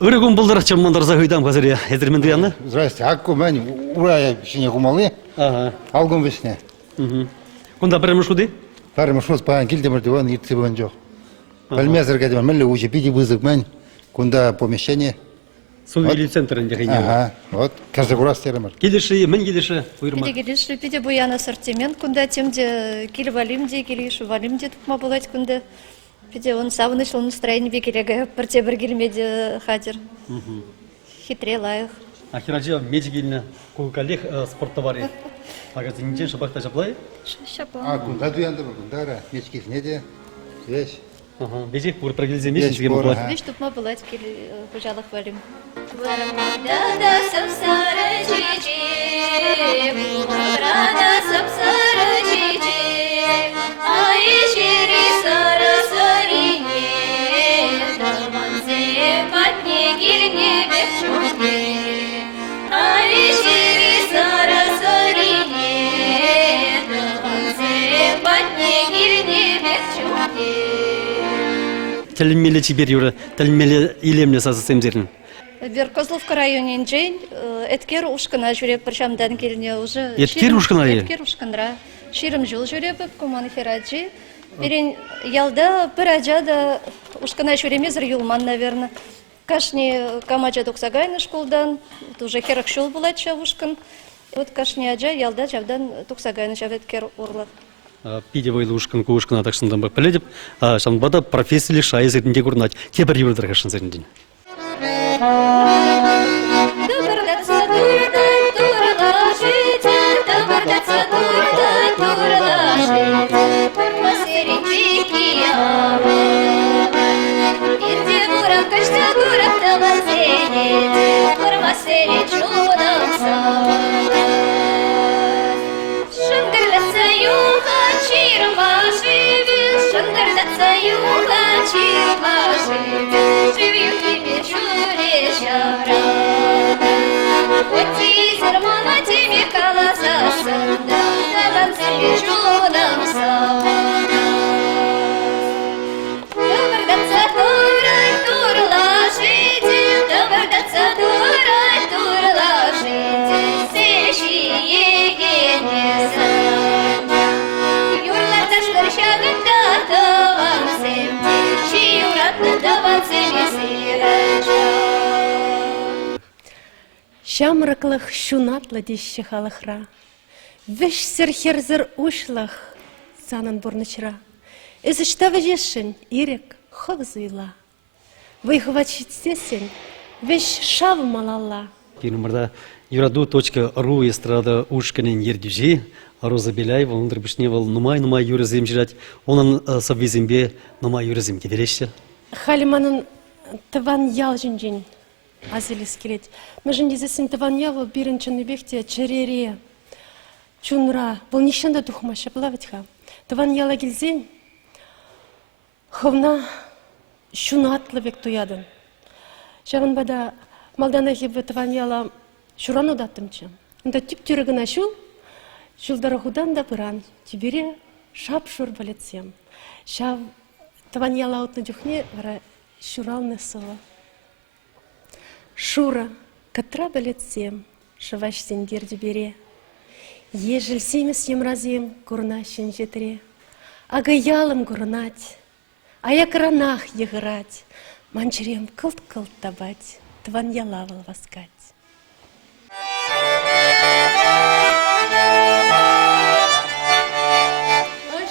Өрегун булдыр чаммандар загыйдам газыря. Эдермен дуянна? Здрасте. Акку мен урая шине кумалы. Ага. Алгон весне. Кунда берем шуды? Парым шус паян килдемер диван иртсе бен жок. Белмезер гадем мелле уже пиди вызык мен. Кунда помещение. Сувили центрында гыйня. Ага. Вот каждый раз теремер. Килеши, мен килеши, буйрма. Пиде келишли, пиде буян ассортимент, кунда темде кил валимде, килишу валимде тупма булать кунда. Пиде он савынышлы настроение бекелеге, бірте бір келмеде хадер. Хитре лайық. Ахираджа медигильна кукалех спорттовари. Ага, зинчен шабахта жаплай? Шапа. А кунда дуянда бар, кундара мечки неде. Вещь. Ага, бежих пур прогильзе месяц Вещь гем пора, булат. ага. Виш тупма булать кили хужалых валим. Вармада сапсара чичи, Вармада сапсара чичи, Айшири сара сарине, Даванзе патне гильне бекчуне, Айшири сара сарине, Даванзе патне гильне бекчуне. Телмеле чибер юра, телмеле илемне сазы семзерин. Беркозловка районен жейн, эткер ушкана жүреп біршамдан келіне уже. Эткер ушкана е? Эткер ушканра. Ширым жыл жүреп, куман хераджи. Берен ялда бір ажада ушкана жүремезір юлман, наверное. Кашни камача туксагайны школдан, уже херак шул булача ушкан. Вот кашни аджа ялда жавдан туксагайны жав эткер урлат. Пиде вайлы ушкан кушкана такшындан бак пеледеп, шамбада профессиялы шайызырдынде курнать. Кебір юрдыр кашын зерінден. Добрдаться дурдай, турла жить, добрдаться дурдай, турла жить. Порма серенчики ава, ирде бурам кашта бурам табазенет, порма серенчунам сава. Шандырлатса юха чирма живет, шандырлатса юха чирма живет, живет тебе чуре шавра. Хоть зармана тебе колосасан, да танцуй жунам сава. Добрдаться дурай, турла жить, добрдаться дурай, турла жить, сеши егенесан. Юрларда шкаршагында таван семди, чи юратны таван семеси раджа. Шамрыклых шунатлы деші халықра, Віш сірхерзір ушлах санын бурнычра. Ізіштавы жешін ирек ховзыйла. Выйхвачит сесен, віш шавы малалла. Кинумарда юраду.ру эстрада ушканен ердюжи, Роза Беляева, он дрбышневал нумай юрезем жирать, онын сабвизембе нумай юрезем кеверешся. Халиманын тыван ял жінжін азелес келет. Мәжін дезесін тыван ялы біріншіні бекте черере, чунра, бұл нишанда духмаша плаватха. Тыван яла келзен, ховна шунатлы бек туядын. Жавын бада малдана хебі тыван яла шуран удаттымчы. Онда тип түрігіна шул, шулдары худан да бұран, тибере шап шур балетсем. Шав тыван яла отны дюхне, вара шуралны сылы. Шура, катра балетсем, шаваш сенгерді бере. Ежел семес емразем, курнащен жетре. Ага ялым курнать, а я кранах еграть, манчерем кылт-кылт табать, тван ялавал воскать. Ой,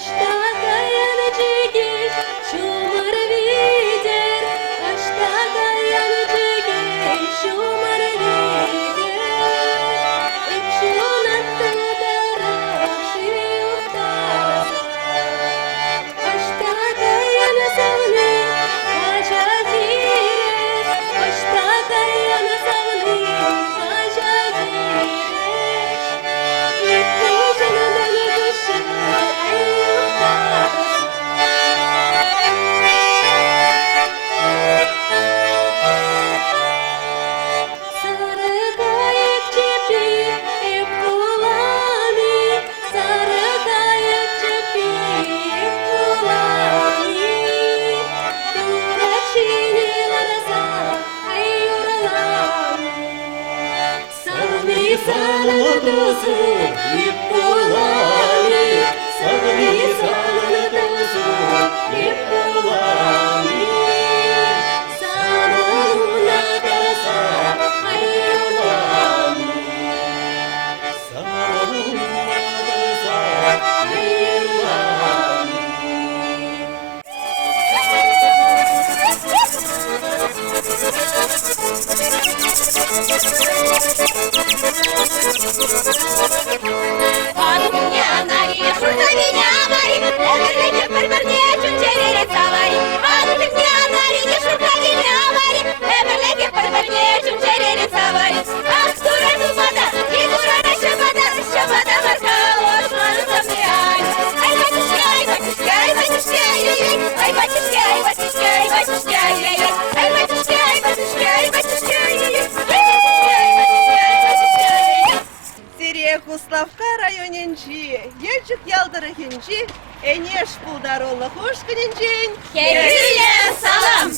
Куславка районенчи, ельчик ялдырыхинчи, энеш пулдаролы хушкиненчин. Керюле салам!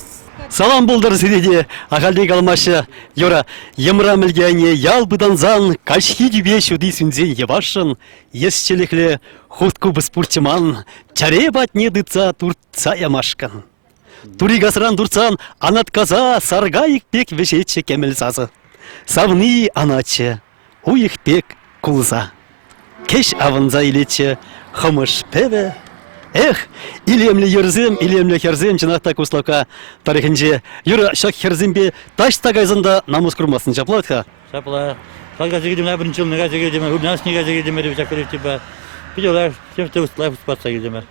Салам булдыр сиреде, ахалди калмашы. Юра, емра мілгәне ял бұданзан, кашхи дюбе шуди сүнзен евашын, есчеліклі хутку бұспуртиман, чаре батне дыца турца ямашкан. Тури гасран дурцан, анат каза, сарга пек вешетче кемел сазы. Савны аначе, уих пек кулза. Кеш авынза илече, хымыш певе. Эх, илемлі ерзем, илемлі херзем, жинақта Куславка тарихынже. Юра, шак херзембе таш тагайзында намыс құрмасын жаплатха. Шапла. Қалға жегедеме, бірінші жылныға жегедеме, үбнасынеға жегедеме деп жақырып типа. Видеолар, всем что усталайф спасса жегедеме.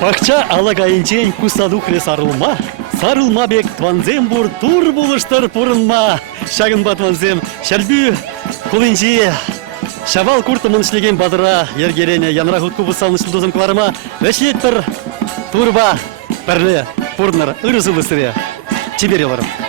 Пакча алагайынчен кусадухле сарылма, сарылма бек тванзем бур тур булыштыр пурынма. Шагын ба тванзем, шальбю кулынчи Шавал куртымын ішлеген бадыра, ергерене янра хутку бұсалны шылдозым кыларыма, вәшет бір турба, бірлі, пурнар, ырызы бысыры. Чебер еларым.